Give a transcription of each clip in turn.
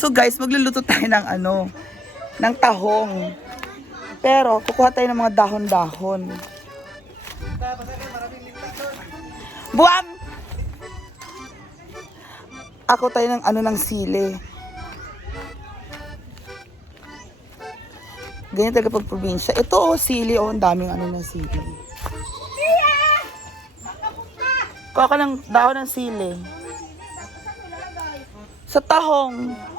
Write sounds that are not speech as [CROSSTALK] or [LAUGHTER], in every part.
So guys, magluluto tayo ng ano, ng tahong. Pero, kukuha tayo ng mga dahon-dahon. Buwang! Ako tayo ng ano ng sili. Ganyan talaga pag probinsya. Ito oh, sili oh, ang daming ano ng sili. Kuha ka ng dahon ng sili. Sa tahong.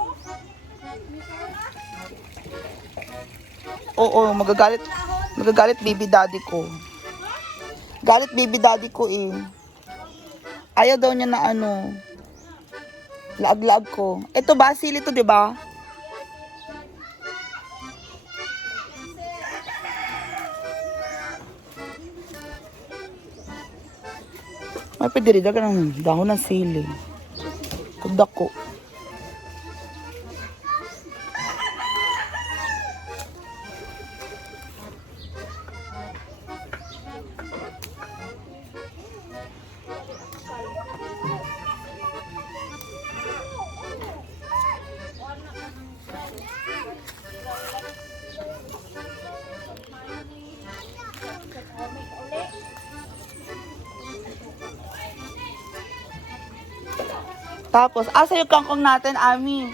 Oo, magagalit. Magagalit baby daddy ko. Galit baby daddy ko eh. Ayaw daw niya na ano. Laag-laag ko. Ito ba? Sili to, di ba? May pwede rin dahon ng sili. Kagdako. Tapos, asa yung kangkong natin, Ami?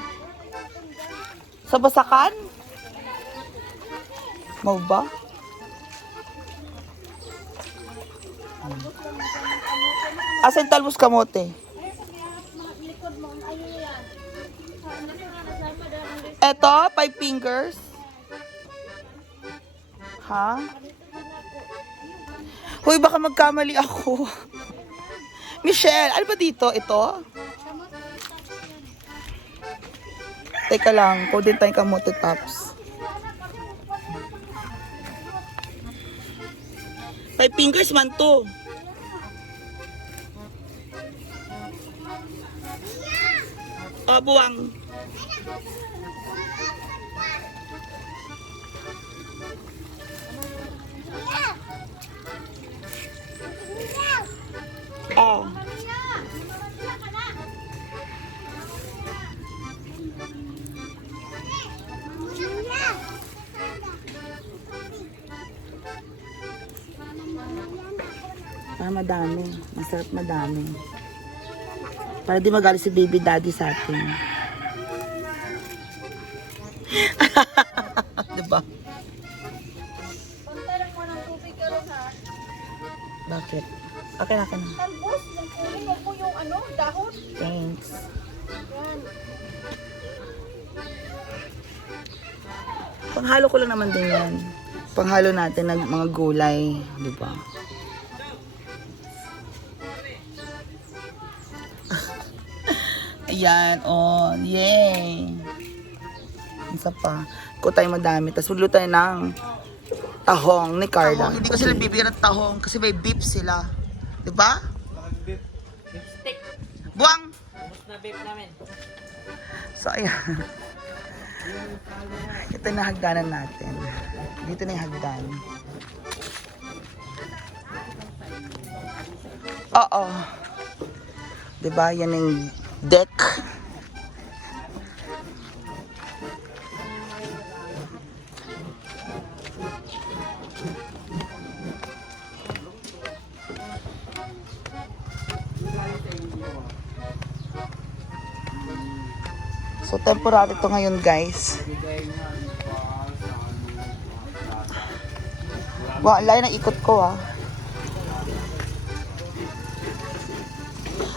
Sa basakan? Mau ba? Asa yung talbos kamote? Eto, five fingers. Ha? Hoy, baka magkamali ako. [LAUGHS] Michelle, ano ba dito? Ito? Teka lang, ko din tayong kamote tops. Five fingers man to. Oh, buwang. Para madami. Masarap madami. Para di magalit si baby daddy sa atin. [LAUGHS] diba? Pantalang mo ng tubig ka ron ha. Bakit? Akin, akin. na. Talbos, yung kunin mo po yung ano, dahon. Thanks. Yan. Panghalo ko lang naman din yan. Panghalo natin ng mga gulay. Di ba? Ayan, on. Yay! Isa pa. Kung tayo madami. Tapos magluto tayo ng tahong ni Carla. Hindi ko sila bibigyan ng tahong kasi may beef sila. Di ba? Lipstick. Buwang! Ubus na vape namin. So, ayan. [LAUGHS] Ito na hagdanan natin. Dito na yung hagdan. Oo. Diba? Yan yung deck. So, temporary to ngayon, guys. Layo ng ikot ko, ah.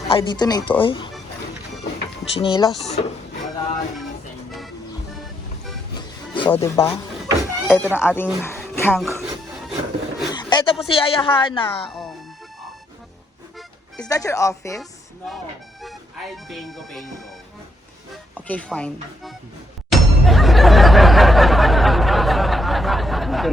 Ay, dito na ito, eh. Chinilas. So, di ba? Ito na ating kank. Ito po si Yaya Hana. Oh. Is that your office? No. I bingo bingo. Okay, fine. [LAUGHS]